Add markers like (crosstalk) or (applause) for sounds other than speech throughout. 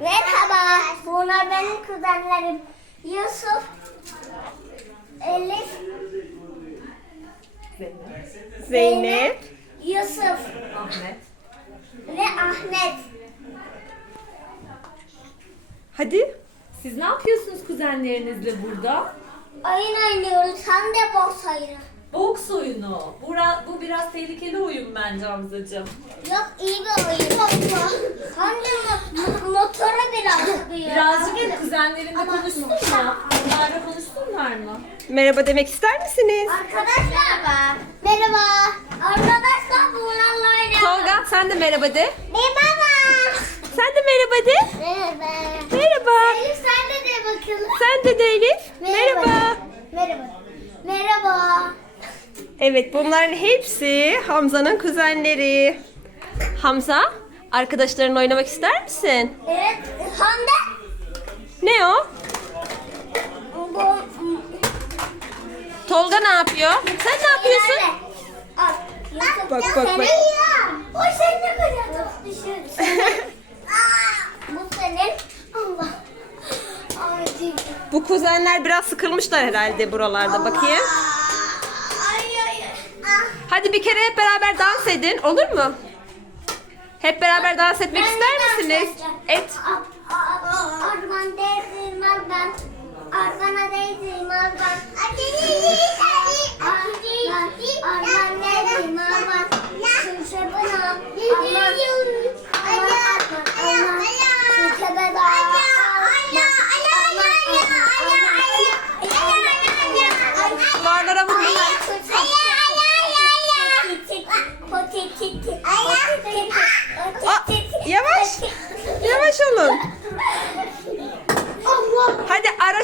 Merhaba. Bunlar benim kuzenlerim. Yusuf, Elif, Zeynep, Zeynep, Yusuf Ahmet. ve Ahmet. Hadi. Siz ne yapıyorsunuz kuzenlerinizle burada? Oyun oynuyoruz. Sen de boks oyunu. Boks oyunu. Bu, bu biraz tehlikeli oyun bence Hamzacığım. Yok iyi bir oyun. Hem de mutlu. Birazcık Aa, kuzenlerinde konuştun mu? Onlarla konuştunlar mı? Merhaba demek ister misiniz? Arkadaşlar merhaba. Merhaba. Arkadaşlar bu Allah'ın Tolga sen de merhaba de. Merhaba. Sen de merhaba de. Merhaba. Merhaba. merhaba. Elif sen de de bakalım. Sen de de Elif. Merhaba. merhaba. Merhaba. Merhaba. Evet bunların hepsi Hamza'nın kuzenleri. (laughs) Hamza arkadaşlarınla oynamak ister misin? Evet. Ha. Ne o? Allah, Allah. Tolga ne yapıyor? Sen ne yapıyorsun? Ya bak bak ya. bak. bak. Senin o senin ne Bu senin. Bu kuzenler biraz sıkılmışlar herhalde buralarda Aa. bakayım. Ay, ay, ay. Ah. Hadi bir kere hep beraber dans edin olur mu? Hep beraber ah. dans etmek ben ister misiniz? Et. Ah, ah, ah, ah. Arrasa.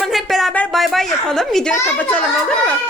zaman hep beraber bay bay yapalım. Videoyu bye (laughs) kapatalım bye. olur mu?